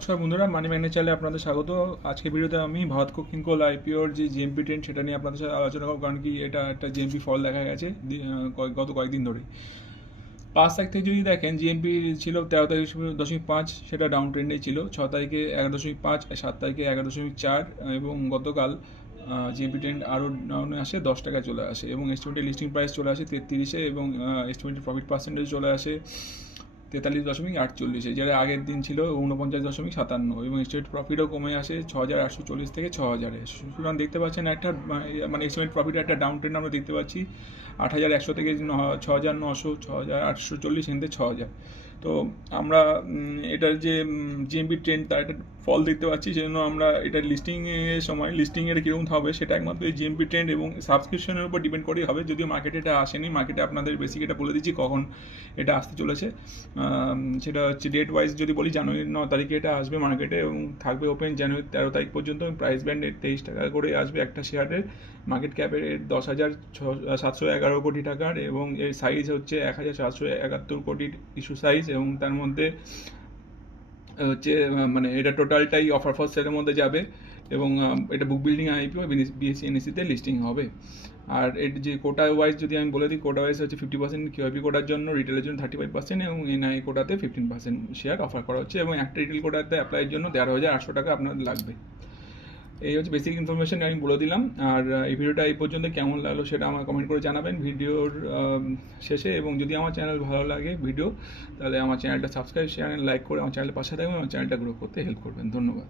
নমস্কার বন্ধুরা, money magnet চ্যানেলে আপনাদের স্বাগত। আজকে ভিডিওতে আমি ভারত কোকিং কোল আইপিওর যে জিএমপি ট্রেন্ড সেটা নিয়ে আপনাদের সাথে আলোচনা করব। কারণ কি এটা একটা জিএমপি ফল দেখা গেছে গত কয়েকদিন ধরে। 5 তারিখ থেকে যদি দেখেন জিএমপি ছিল 13.5, সেটা ডাউন ট্রেন্ডেই ছিল। 6 তারিখে 11.5, 7 তারিখে 11.4 এবং গতকাল জিএমপি ট্রেন্ড আরও ডাউনে আসে, 10 টাকায় চলে আসে এবং এস্টিমেটেড লিস্টিং প্রাইস চলে আসে 33-এ এবং এস্টিমেটেড প্রফিট পার্সেন্টেজ চলে আসে 43.48, যেটা আগের দিন ছিল 49.57 এবং স্টেট প্রফিটও কমে আসে 6,840 থেকে 6,000-এ। সুতরাং দেখতে পাচ্ছেন একটা মানে এস্টিমেট প্রফিটের একটা ডাউন ট্রেন্ড আমরা দেখতে পাচ্ছি 8,100 থেকে 6,900, 6,840 এখান থেকে 6,000। তো আমরা এটার যে জিএমপি ট্রেন্ড তার একটা ফল দেখতে পাচ্ছি, সেজন্য আমরা এটা লিস্টিংয়ের সময় লিস্টিংয়ের কীরকম হবে সেটা একমাত্র এই জিএমপি ট্রেন্ড এবং সাবস্ক্রিপশনের উপর ডিপেন্ড করেই হবে। যদিও মার্কেটে এটা আসেনি, মার্কেটে আপনাদের বেসিক এটা বলে দিচ্ছি কখন এটা আসতে চলেছে। সেটা হচ্ছে ডেট ওয়াইজ যদি বলি, জানুয়ারি 9 তারিখে এটা আসবে মার্কেটে এবং থাকবে ওপেন জানুয়ারি 13 তারিখ পর্যন্ত। প্রাইস ব্যান্ড 23 টাকা করে আসবে একটা শেয়ারের। মার্কেট ক্যাপের 10,711 কোটি টাকার এবং এর সাইজ হচ্ছে 1,771 কোটির ইস্যু সাইজ এবং তার মধ্যে হচ্ছে মানে এটা টোটালটাই অফার ফর সেলের মধ্যে যাবে এবং এটা বুক বিল্ডিং আইপিও বিএসসি এনএসসিতে লিস্টিং হবে। আর এর যে কোটা ওয়াইজ যদি আমি বলে দিই, কোটা ওয়াইজ হচ্ছে 50% কিউআইপি কোটার জন্য, রিটেলের জন্য 35% এবং এনআই কোটাতে 15% শেয়ার অফার করা হচ্ছে এবং একটা রিটেল কোটাতে অ্যাপ্লাইয়ের জন্য 13,800 টাকা আপনাদের লাগবে। এই হচ্ছে বেসিক ইনফরমেশন আমি বলে দিলাম। আর এই ভিডিওটা এই পর্যন্ত কেমন লাগলো সেটা আমার কমেন্ট করে জানাবেন ভিডিওর শেষে। এবং যদি আমার চ্যানেল ভালো লাগে ভিডিও, তাহলে আমার চ্যানেলটা সাবস্ক্রাইব, শেয়ার, লাইক করে আমার চ্যানেলের পাশে থাকবেন, আমার চ্যানেলটা গ্রো করতে হেল্প করবেন। ধন্যবাদ।